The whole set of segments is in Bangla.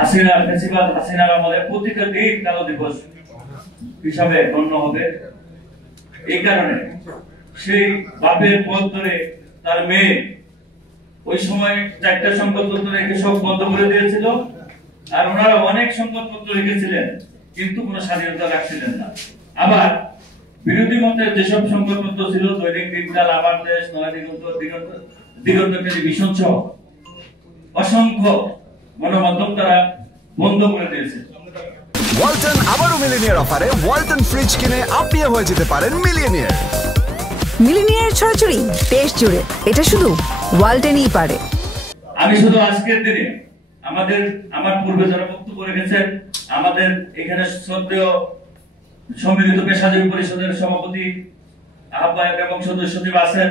হাসিনার আমলে প্রতিটা দিন কালো দিবস হিসাবে গণ্য হবে। এই কারণে সেই বাপের পথ ধরে তার মেয়ে ওই সময় 4টা সংবাদপত্র রেখে সব বন্ধ করে দিয়েছিল, আর ওনারা অনেক সংবাদপত্র রেখেছিলেন কিন্তু কোনো স্বাধীনতা রাখছিলেন না। আবার বিরোধী মতের যেসব সংবাদপত্র ছিল, দৈনিক দিনকাল, আমার দেশ, নয় দিগন্তকারী ভীষণ সহ অসংখ্য গণমাধ্যম তারা বন্ধ করে দিয়েছে। ওয়ালটন আবারও মিলিনিয়ার অফারে ওয়ালটন ফ্রিজ কিনে আপনিও হয়ে যেতে পারেন মিলিয়নিয়ার। মিলিনিয়ার ছড়াছড়ি দেশ জুড়ে, এটা শুধু ওয়ালটনই পারে। আমি শুধু আজকের দিনে আমার পূর্বে যারা বক্তব্য রেখেছেন, আমাদের এখানে শ্রদ্ধেয় সম্মিলিত পেশাজীবী পরিষদের সভাপতি, আহ্বায়ক এবং সদস্য সচিব আছেন,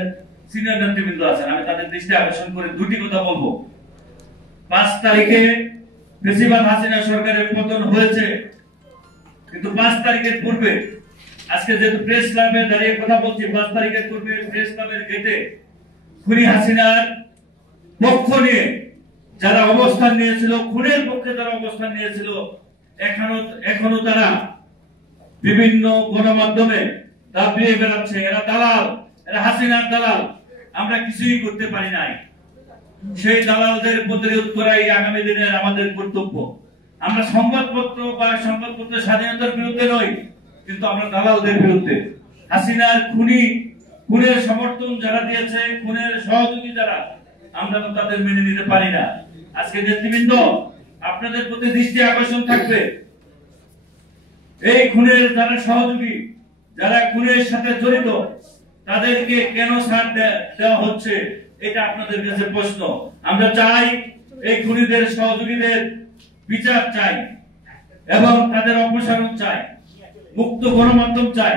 সিনিয়র নেতৃবৃন্দ আছেন, আমি তাদের দৃষ্টি আকর্ষণ করে দুটি কথা বলবো। 5 তারিখে ফ্যাসিবাদ হাসিনা সরকারের পতন হয়েছে, কিন্তু 5 তারিখের পূর্বে, আজকে যেহেতু প্রেস ক্লাবে দাঁড়িয়ে কথা বলছি, 5 তারিখের পূর্বে প্রেস ক্লাবের গেটে খুনি হাসিনার পক্ষ নিয়ে যারা অবস্থান নিয়েছিল, খুনের পক্ষে যারা অবস্থান নিয়েছিল, এখনো তারা বিভিন্ন গণমাধ্যমে দাবিয়ে বেড়াচ্ছে এরা দালাল, এরা হাসিনার দালাল। আমরা কিছুই করতে পারি নাই। সেই দালালদের প্রতিরোধ করাই আগামী দিনের আমাদের কর্তব্য। আমরা সংবাদপত্রের স্বাধীনতার বিরুদ্ধে নই, কিন্তু আমরা দালালদের বিরুদ্ধে। হাসিনার খুনের সমর্থন যারা দিয়েছে, খুনের সহযোগী যারা, আমরা তো তাদের মেনে নিতে পারি না। আজকে নেতৃবৃন্দ, আপনাদের প্রতি দৃষ্টি আকর্ষণ থাকবে, এই খুনের যারা সহযোগী, যারা খুনের সাথে জড়িত, তাদেরকে কেন ছাড় দেওয়া হচ্ছে, এটা আপনাদের কাছে প্রশ্ন। আমরা চাই এই খুনিদের সহযোগীদের বিচার চাই এবং তাদের অপসারণ চাই, মুক্ত গণমাধ্যম চাই।